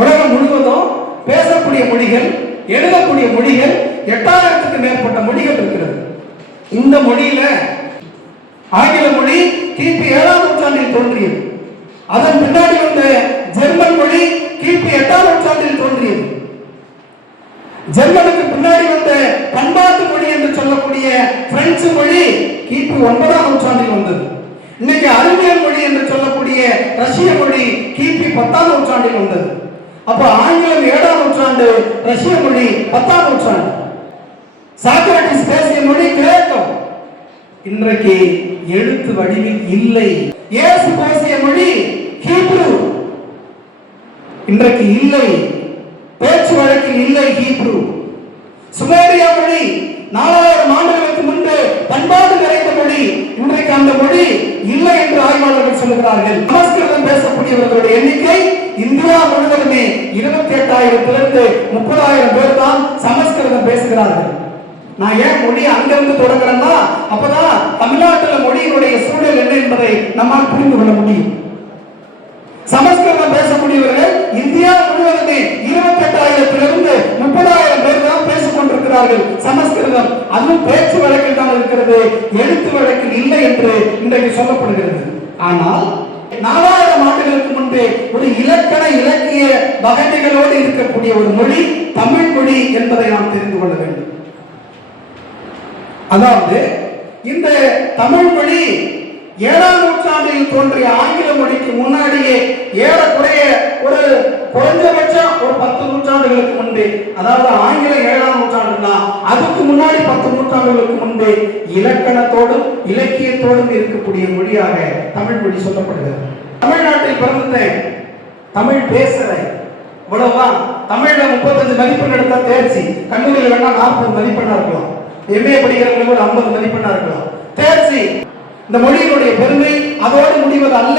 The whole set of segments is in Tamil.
உலகம் முழுவதும் பேசக்கூடிய மொழிகள், எழுதக்கூடிய மொழிகள் 8000க்கும் மேற்பட்ட மொழிகள் இருக்கிறது. இந்த மொழியில ஆங்கில மொழி கிபி 7ஆம் நூற்றாண்டில் தோன்றியது. அதன் பின்னாடி வந்த ஜெர்மன் மொழி கிபி 8ஆம் நூற்றாண்டில் தோன்றியது. ஜெர்மனுக்கு பின்னாடி வந்த பண்பாட்டு மொழி என்று சொல்லக்கூடிய பிரெஞ்சு மொழி கிபி 9ஆம் நூற்றாண்டில் வந்தது. இன்னைக்கு அறிவியல் மொழி என்று சொல்லக்கூடிய ரஷ்ய மொழி கிபி 10ஆம் நூற்றாண்டில் வந்தது. அப்ப ஆங்கிலம் 7ஆம் நூற்றாண்டு, ரஷ்ய மொழி 10ஆம் நூற்றாண்டு. சாக்ரட்டிஸ் பேசிய மொழி கிரேக்கம், இன்றைக்கு எழுத்து வடிவில் இல்லை. இயேசு பேசிய மொழி ஹீப்ரு, இன்றைக்கு இல்லை, பேச்சு வழக்கில் இல்லை ஹீப்ரு. சுமேரியா மொழி 4000 ஆண்டுகளுக்கு முன்பு பண்பாடு நிறைந்த மொழி, இன்றைக்கு அந்த மொழி இல்லை என்று ஆய்வாளர்கள் சொல்லுகிறார்கள். சமஸ்கிருதம் பேசக்கூடியவர்களுடைய எண்ணிக்கை இந்தியா முழுவதுமே 28,000 30,000 பேர் தான் சமஸ்கிருதம் பேசுகிறார்கள். நான் ஏன் மொழி அங்கிருந்து தொடங்குறேன்னா அப்பதான் தமிழ்நாட்டில் மொழியினுடைய சூழல் என்ன என்பதை நம்மால் புரிந்து கொள்ள முடியும். சமஸ்கிருதம் பேசக்கூடியவர்கள் இந்தியா முழுவதுமே 28,000 30,000 பேர் தான் பேசிக் கொண்டிருக்கிறார்கள் சமஸ்கிருதம். அதுவும் பேச்சு வழக்கில் தான் இருக்கிறது, எழுத்து வழக்கில் இல்லை என்று இன்றைக்கு சொல்லப்படுகிறது. ஆனால் 4000 ஆண்டுகளுக்கு முன்பே ஒரு இலக்கண இலக்கிய வகைகளோடு இருக்கக்கூடிய ஒரு மொழி தமிழ் மொழி என்பதை நாம் தெரிந்து கொள்ள வேண்டும். அதாவது இந்த தமிழ் மொழி 7ஆம் நூற்றாண்டில் தோன்றிய ஆங்கில மொழிக்கு முன்னாடியே ஏறக்குறைய ஒரு குறைந்தபட்சம் ஒரு 10 நூற்றாண்டுகளுக்கு முன்பே, அதாவது ஆங்கிலம் 7ஆம் நூற்றாண்டுனா அதுக்கு முன்னாடி 10 நூற்றாண்டுகளுக்கு முன்பே இலக்கணத்தோடும் இலக்கியத்தோடும் இருக்கக்கூடிய மொழியாக தமிழ் மொழி சொல்லப்படுகிறது. தமிழ்நாட்டில் பிறந்தேன், தமிழ் பேசுறேன், இவ்வளவுதான். தமிழ்ல 35 மதிப்பெண் எடுத்தா தேர்ச்சி, கல்லூரியில் வேணா 40 மதிப்பெண்ணா இருக்கலாம், எம்ஏ படிக்கிறவங்களுக்கு ஒரு 50 மதிப்பெண்ணா இருக்கலாம், தேர்ச்சி. இந்த மொழியினுடைய பெருமை அதோடு முடிவது அல்ல.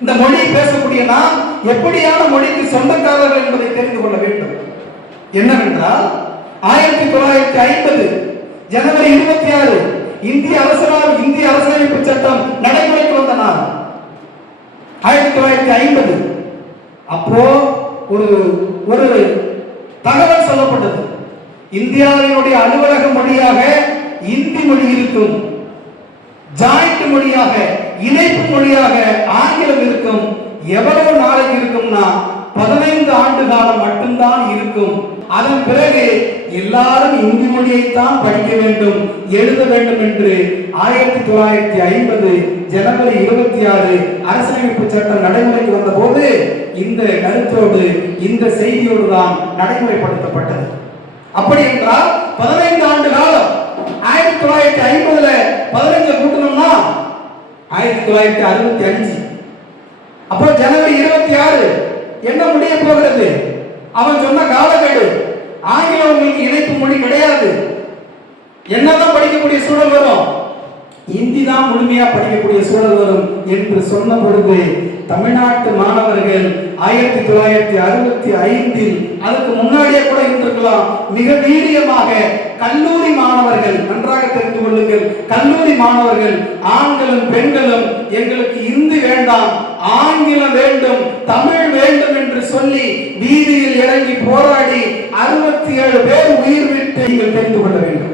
இந்த மொழி பேசக்கூடிய நாம் எப்படியான மொழிக்கு சொந்தக்காரர்கள் என்பதை தெரிந்து கொள்ள வேண்டும். என்னவென்றால் 1950 ஜனவரி 26 இந்திய அரசியலமைப்பு சட்டம் நடைமுறைக்கு வந்த நாள் 1950. அப்போ ஒரு தகவல் சொல்லப்பட்டது. இந்தியாவினுடைய அலுவலக மொழியாக இந்தி மொழி இருக்கும், ஜாயிண்ட் மொழியாக இணைப்பு மொழியாக ஆங்கிலம் இருக்கும். எவ்வளவு நாளைக்கு இருக்கும்னா 15 ஆண்டு காலம் மட்டும்தான் இருக்கும். அதன் பிறகு எல்லாரும் இந்தி மொழியைத்தான் படிக்க வேண்டும், எழுத வேண்டும் என்று 1950 ஜனவரி 26 அரசியலமைப்பு சட்டம் நடைமுறைக்கு வந்த போது இந்த கருத்தோடு இந்த செய்தியோடு தான் நடைமுறைப்படுத்தப்பட்டது. அப்படி என்றால் 15 ஆண்டு காலம் 1950 15 கூட்டணும்னா 1965. அப்போ ஜனவரி 26 என்ன முடிய போகிறது? அவன் சொன்ன காலக்கெடு. ஆங்கிலம் உங்களுக்கு இணைப்பு மொழி கிடையாது, என்னதான் படிக்கக்கூடிய சூழல் வரும், இந்தி தான் முழுமையா படிக்கக்கூடிய சூழல் வரும் என்று சொன்ன பொழுது தமிழ்நாட்டு மாணவர்கள் 1965 அதுக்கு முன்னாடியே கூட இருந்திருக்கலாம், மிக வீரியமாக கல்லூரி மாணவர்கள், நன்றாக தெரிந்து கொள்ளுங்கள், கல்லூரி மாணவர்கள் ஆண்களும் பெண்களும் எங்களுக்கு இந்தி வேண்டாம், ஆங்கிலம் வேண்டும், தமிழ் வேண்டும் என்று சொல்லி வீதியில் இறங்கி போராடி 67 பேர் உயிர் விட்டு நீங்கள் தெரிந்து கொள்ள வேண்டும்.